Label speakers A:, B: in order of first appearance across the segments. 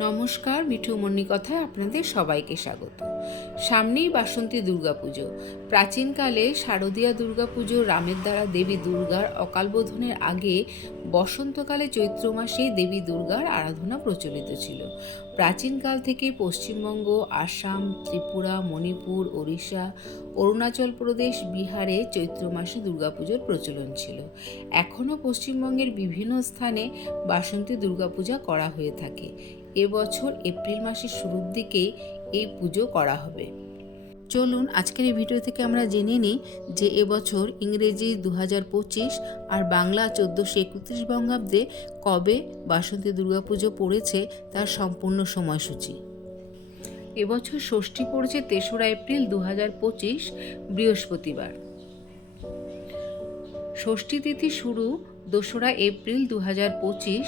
A: নমস্কার মিঠু মন্নি কথায় আপনাদের সবাইকে স্বাগত। সামনেই বাসন্তী দুর্গাপুজো। প্রাচীনকালে শারদীয়া দুর্গাপুজো রামের দ্বারা দেবী দুর্গার অকালবোধনের আগে বসন্তকালে চৈত্র মাসেই দেবী দুর্গার আরাধনা প্রচলিত ছিল। প্রাচীনকাল থেকে পশ্চিমবঙ্গ, আসাম, ত্রিপুরা, মণিপুর, ওড়িশা, অরুণাচল প্রদেশ, বিহারে চৈত্র মাসে দুর্গাপুজোর প্রচলন ছিল। এখনও পশ্চিমবঙ্গের বিভিন্ন স্থানে বাসন্তী দুর্গাপূজা করা হয়ে থাকে। এবছর এপ্রিল মাসের শুরুর দিকেই এই পুজো করা হবে। চলুন, আজকের এই ভিডিও থেকে আমরা জেনে নিই যে এবছর ইংরেজি দু আর বাংলা চোদ্দোশো একত্রিশ বঙ্গাব্দে কবে বাসন্তী দুর্গাপুজো পড়েছে তার সম্পূর্ণ সময়সূচি। এবছর ষষ্ঠী পড়েছে তেসরা এপ্রিল দু হাজার পঁচিশ, বৃহস্পতিবার। ষষ্ঠী তিথি শুরু দোসরা এপ্রিল দু হাজার পঁচিশ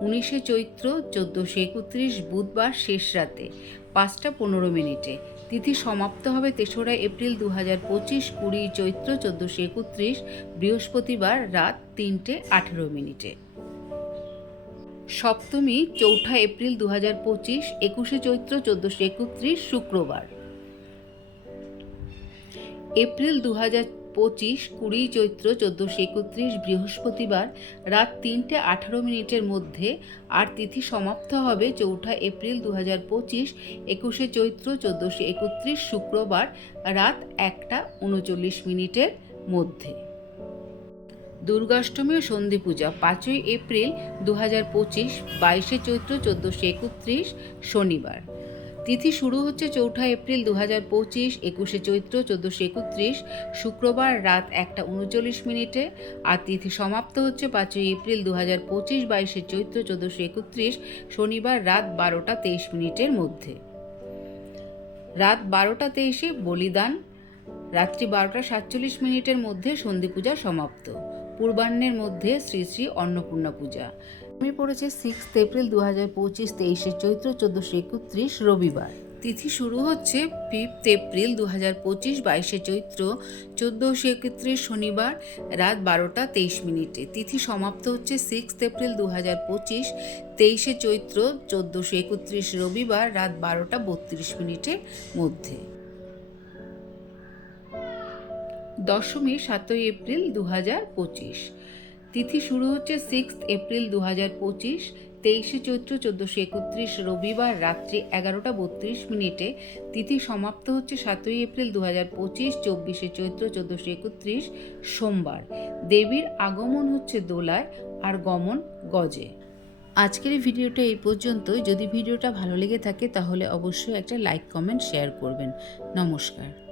A: উনিশে চৈত্র চোদ্দোশো একত্রিশ বুধবার শেষ রাতে, পাঁচটা পনেরো মিনিটে। তিথি সমাপ্ত হবে তেসরা এপ্রিল দু হাজার পঁচিশ কুড়ি চৈত্র চোদ্দোশো একত্রিশ, বৃহস্পতিবার রাত তিনটে আঠেরো মিনিটে। সপ্তমী, চৌঠা এপ্রিল দু হাজার পঁচিশ, একুশে চৈত্র চোদ্দোশো একত্রিশ, শুক্রবার। এপ্রিল দু হাজার পঁচিশ, কুড়ি, চৈত্র, চোদ্দোশো একত্রিশ, বৃহস্পতিবার রাত তিনটে আঠারো মিনিটের মধ্যে আর তিথি সমাপ্ত হবে চৌঠা এপ্রিল দু হাজার পঁচিশ, একুশে চৈত্র চোদ্দোশো একত্রিশ, শুক্রবার রাত একটা উনচল্লিশ মিনিটের মধ্যে। দুর্গাষ্টমী ও সন্ধি পূজা পাঁচই এপ্রিল দু হাজার পঁচিশ, বাইশে চৈত্র চোদ্দোশো একত্রিশ, শনিবার। তিথি শুরু হচ্ছে চৌঠা এপ্রিল দু হাজার পঁচিশ, একুশে চৈত্র চোদ্দোশো একত্রিশ, শুক্রবার রাত একটা উনচল্লিশ মিনিটে, আর তিথি সমাপ্ত হচ্ছে পাঁচই এপ্রিল দু হাজার পঁচিশ, বাইশে চৈত্র চোদ্দোশো একত্রিশ, শনিবার রাত বারোটা তেইশ মিনিটের মধ্যে। রাত বারোটা তেইশে বলিদান, রাত্রি বারোটা সাতচল্লিশ মিনিটের মধ্যে সন্ধি পূজা সমাপ্ত। পূর্বাহ্নের মধ্যে শ্রী শ্রী অন্নপূর্ণা পূজা। আমি পড়েছে সিক্স এপ্রিল দু হাজার পঁচিশ, তেইশে চৈত্র, চোদ্দোশো একত্রিশ, রবিবার। তিথি শুরু হচ্ছে ফিফথ এপ্রিল দু হাজার পঁচিশ, বাইশে চৈত্র, চোদ্দোশো একত্রিশ শনিবার, রাত বারোটা তেইশ মিনিটে। তিথি সমাপ্ত হচ্ছে সিক্সথ এপ্রিল দু হাজার পঁচিশ, তেইশে চৈত্র, চোদ্দোশো একত্রিশ রবিবার, রাত বারোটা বত্রিশ মিনিটের মধ্যে। দশমী, সাতই এপ্রিল দু হাজার পঁচিশ। তিথি শুরু হচ্ছে সিক্সথ এপ্রিল দু হাজার পঁচিশ, তেইশে চৈত্র চোদ্দোশো একত্রিশ, রবিবার রাত্রি এগারোটা বত্রিশ মিনিটে। তিথি সমাপ্ত হচ্ছে সাতই এপ্রিল দু হাজার পঁচিশ, চব্বিশে চৈত্র চোদ্দোশো একত্রিশ, সোমবার। দেবীর আগমন হচ্ছে দোলায় আর গমন গজে। আজকের ভিডিওটা এই পর্যন্তই। যদি ভিডিওটা ভালো লেগে থাকে তাহলে অবশ্যই একটা লাইক, কমেন্ট, শেয়ার করবেন। নমস্কার।